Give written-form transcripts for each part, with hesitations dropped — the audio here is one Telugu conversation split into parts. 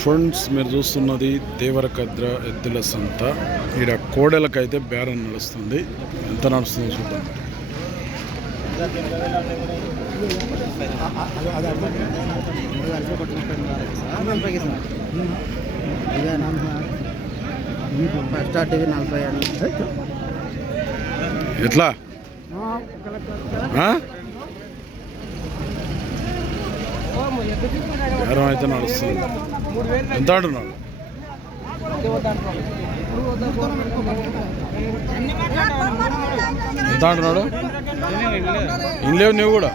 ఫ్రెండ్స్ మీరు చూస్తున్నది దేవరకద్ర ఎద్దుల సంత. ఇక్కడ కోడెలకైతే బేరం నడుస్తుంది. ఎంత నడుస్తుందో చూద్దాం. ఎట్లా బేరం అయితే నడుస్తుంది. ఎంత అంటున్నాడు? ఎంత అంటున్నాడు? ఇన్లేవు నువ్వు కూడా.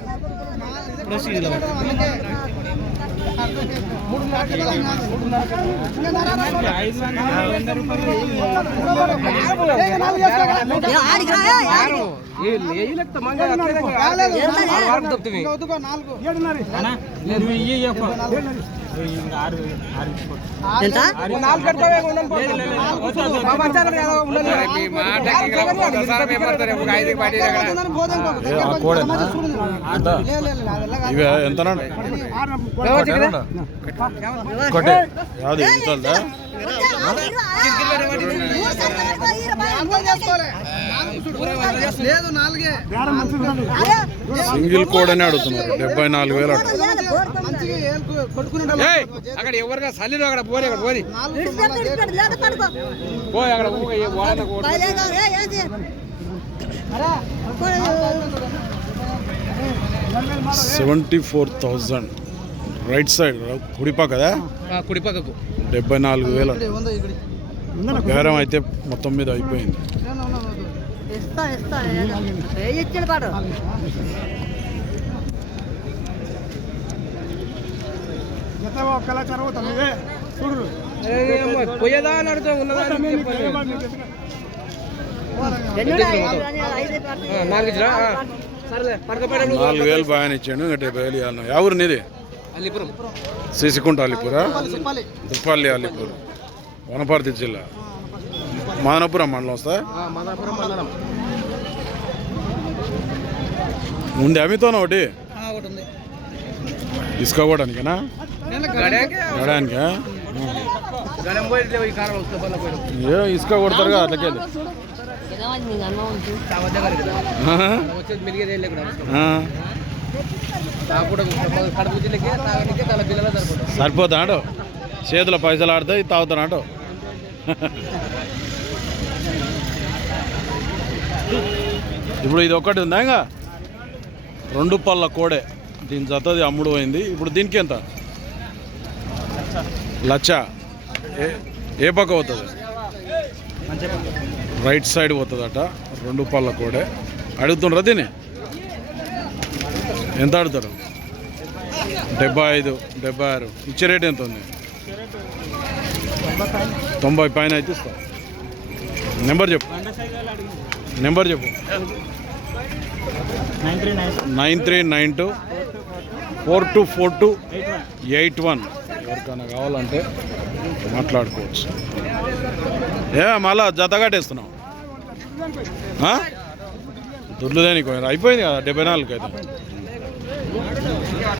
ఇవే ఎంత సింగిల్ కోడ్ అని అడుగుతున్నారు. 74,000 అక్కడ ఎవరిగా సల్లి అక్కడ పోయి అక్కడ పోయి అక్కడ 74,000 రైట్ సైడ్ కుడిపా కదా, కుడిపక్కకు 74,000 బేరం అయితే మొత్తం మీద అయిపోయింది. పోయేదా అని అడుగుతా ఉన్నదా? 4,000 బాగా ఇచ్చాను. 70,000 ఇవ్వాలి. ఎవరు నీది? అలీపురం, సిసికుంట అలీపురా, దుప్పాలి అలీపూర్, వనపర్తి జిల్లా, మాదనపురం మండలం వస్తా. ముందు అమితోనా ఒకటి తీసుకోవడానికేనా? గడానికి ఏ ఇసుక కొడతారుగా అట్లకెళ్ళి. సరిపోతాడు. చేతుల పైసలు ఆడతాయి, తాగుతాడు. ఇప్పుడు ఇది ఒక్కటి ఉందా? ఇంకా 2 పళ్ళ కోడే. దీని జతది అమ్ముడు పోయింది. ఇప్పుడు దీనికి ఎంత? 1,00,000. ఏ పక్క పోతుంది? Right side పోతుందట. 2 పళ్ళ కోడే అడుగుతుండ్రా. దీన్ని ఎంత అడుగుతారు? 75, 76. ఇచ్చే రేట్ ఎంత ఉంది? 90 పైన అయితే ఇస్తా. నెంబర్ చెప్పు. 9392 424281. ఎవరికైనా కావాలంటే మాట్లాడుకోవచ్చు. మళ్ళా జత కట్టేస్తున్నావు? దుర్లుదే నీకు అయిపోయింది కదా 74 అయితే.